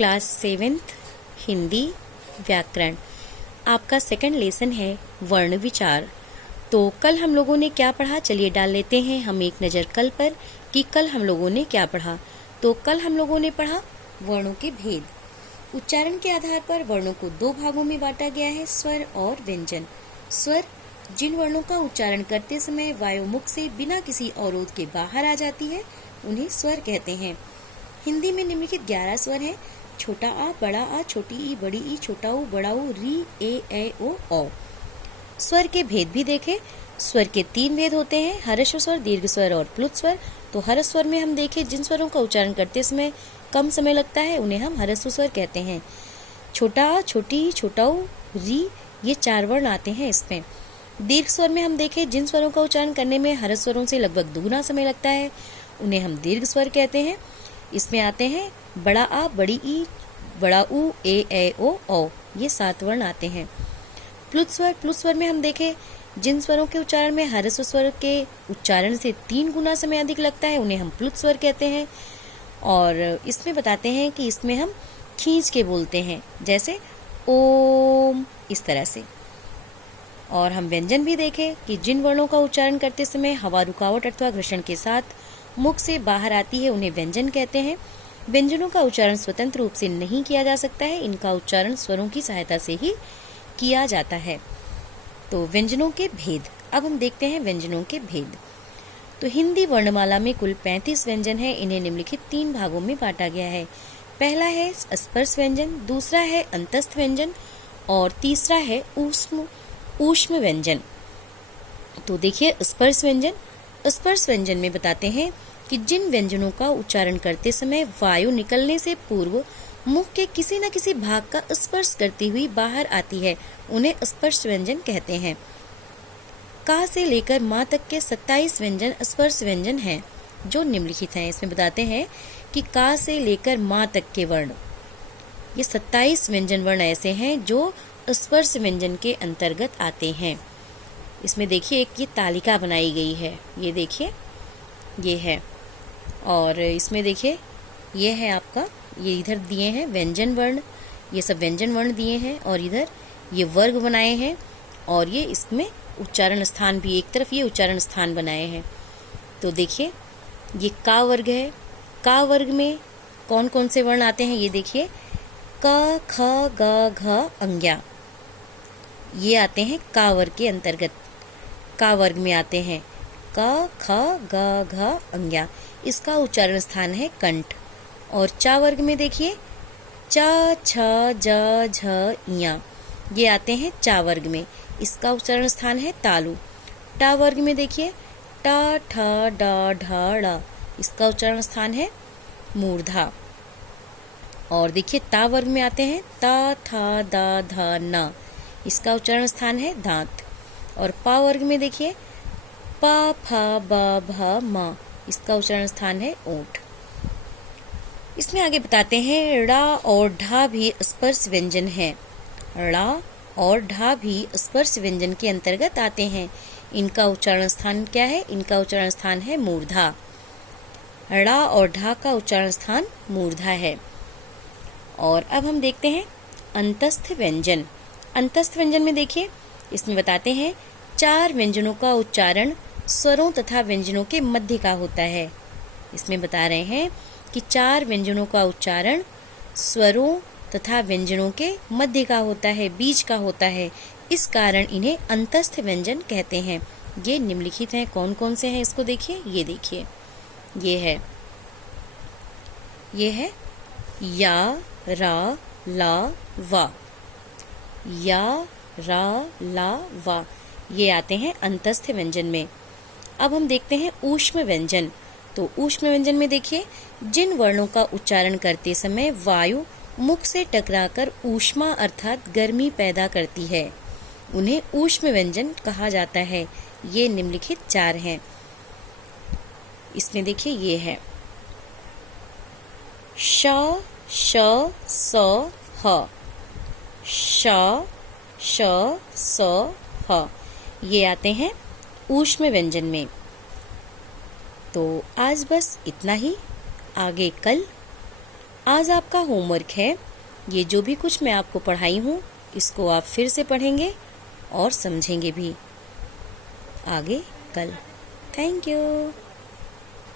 Class 7th Hindi व्याकरण। आपका second lesson है वर्ण विचार। तो कल हम लोगों ने क्या पढ़ा, चलिए डाल लेते हैं हम एक नज़र कल पर कि कल हम लोगों ने क्या पढ़ा। तो कल हम लोगों ने पढ़ा वर्णों के भेद। उच्चारण के आधार पर वर्णों को दो भागों में बांटा गया है, स्वर और व्यंजन। स्वर जिन वर्णों का उच्चारण करते समय वायु मुख से बिना किसी अवरोध के बाहर आ जाती है उन्हें स्वर कहते हैं। हिंदी में निम्नलिखित 11 स्वर हैं: छोटा आ, बड़ा आ, छोटी ई, बड़ी ई, छोटा ऊ, बड़ा ऊ, री, ए ओ, औ। स्वर के भेद भी देखें। स्वर के 3 भेद होते हैं: हर्ष स्वर, दीर्घ स्वर और प्लुत स्वर। तो हर्ष स्वर में हम देखें जिन स्वरों का उच्चारण करते समय कम समय लगता है उन्हें हम हर्ष स्वर कहते हैं। छोटा आ, छोटी ई, छोटा ऊ, री, ये 4 वर्ण आते हैं इसमें। दीर्घ स्वर में हम देखें जिन स्वरों का उच्चारण करने में हर्ष स्वरों से लगभग दुगुना समय लगता है उन्हें हम दीर्घ स्वर कहते हैं। इसमें आते हैं बड़ा आ, बड़ी ई, बड़ा ऊ, ए ओ, औ, ये 7 वर्ण आते हैं। प्लुत स्वर में हम देखें जिन स्वरों के उच्चारण में हर्ष स्वर के उच्चारण से 3 गुना समय अधिक लगता है उन्हें हम प्लुत स्वर कहते हैं। और इसमें बताते हैं कि इसमें हम खींच के बोलते हैं, जैसे ओम, इस तरह से। और हम व्यंजन भी देखें कि जिन वर्णों का उच्चारण करते समय हवा रुकावट अथवा घर्षण के साथ मुख से बाहर आती है उन्हें व्यंजन कहते हैं। व्यंजनों का उच्चारण स्वतंत्र रूप से नहीं किया जा सकता है, इनका उच्चारण स्वरों की सहायता से ही किया जाता है। तो व्यंजनों के भेद, अब हम देखते हैं व्यंजनों के भेद। तो हिंदी वर्णमाला में कुल 35 व्यंजन है। इन्हें निम्नलिखित 3 भागों में बांटा गया है। पहला है स्पर्श व्यंजन, दूसरा है अंतस्थ व्यंजन और तीसरा है ऊष्म व्यंजन। तो देखिए स्पर्श व्यंजन। स्पर्श व्यंजन में बताते हैं कि जिन व्यंजनों का उच्चारण करते समय वायु निकलने से पूर्व मुख के किसी न किसी भाग का स्पर्श करती हुई बाहर आती है उन्हें स्पर्श व्यंजन कहते हैं। का से लेकर माँ तक के 27 व्यंजन स्पर्श व्यंजन हैं जो निम्नलिखित हैं। इसमें बताते हैं कि का से लेकर माँ तक के वर्ण, ये 27 व्यंजन वर्ण ऐसे हैं जो स्पर्श व्यंजन के अंतर्गत आते हैं। इसमें देखिए एक ये तालिका बनाई गई है, ये देखिए ये है। और इसमें देखिए ये है आपका, ये इधर दिए हैं व्यंजन वर्ण, ये सब व्यंजन वर्ण दिए हैं और इधर ये वर्ग बनाए हैं और ये इसमें उच्चारण स्थान भी, एक तरफ ये उच्चारण स्थान बनाए हैं। तो देखिए ये का वर्ग है। का वर्ग में कौन कौन से वर्ण आते हैं ये देखिए, क, ख, ग, घ, अंग्या, ये आते हैं का वर्ग के अंतर्गत। का वर्ग में आते हैं क, ख, ग, घ, अंग्या, इसका उच्चारण स्थान है कंठ। और चा वर्ग में देखिए च, छ, ज, झ, इया, ये आते हैं चा वर्ग में, इसका उच्चारण स्थान है तालु। टा वर्ग में देखिए ट, ठ, ड, ढ, ड़, इसका उच्चारण स्थान है मूर्धा। और देखिए ता वर्ग में आते हैं ता, था, दा, ध, न, इसका उच्चारण स्थान है दांत। और पा वर्ग में देखिए प, फ, ब, भ, म, इसका उच्चारण स्थान है ओठ। इसमें आगे बताते हैं ड़ा और ढा भी स्पर्श व्यंजन है। ड़ा और ढा भी स्पर्श व्यंजन के अंतर्गत आते हैं। इनका उच्चारण स्थान क्या है? इनका उच्चारण स्थान है मूर्धा। ड़ा और ढा का उच्चारण स्थान मूर्धा है। और अब हम देखते हैं अंतस्थ व्यंजन। अंतस्थ व्यंजन में देखिए इसमें बताते हैं 4 व्यंजनों का उच्चारण स्वरों तथा व्यंजनों के मध्य का होता है। इसमें बता रहे हैं कि 4 व्यंजनों का उच्चारण स्वरों तथा व्यंजनों के मध्य का होता है, बीच का होता है, इस कारण इन्हें अंतस्थ व्यंजन कहते हैं। ये निम्नलिखित हैं, कौन कौन से हैं इसको देखिए। ये देखिए ये है या, रा, ला, वा, या, रा, ला, वा, ये आते हैं अंतस्थ व्यंजन में। अब हम देखते हैं ऊष्म व्यंजन। तो ऊष्म व्यंजन में देखिए जिन वर्णों का उच्चारण करते समय वायु मुख से टकराकर ऊष्मा अर्थात गर्मी पैदा करती है उन्हें ऊष्म व्यंजन कहा जाता है। ये निम्नलिखित 4 हैं। इसमें देखिए ये है श, श, स, ह, श, श, स, ह, ये आते हैं ऊष्म व्यंजन में। तो आज बस इतना ही। आगे कल आज आपका होमवर्क है, ये जो भी कुछ मैं आपको पढ़ाई हूँ इसको आप फिर से पढ़ेंगे और समझेंगे भी आगे कल। Thank you.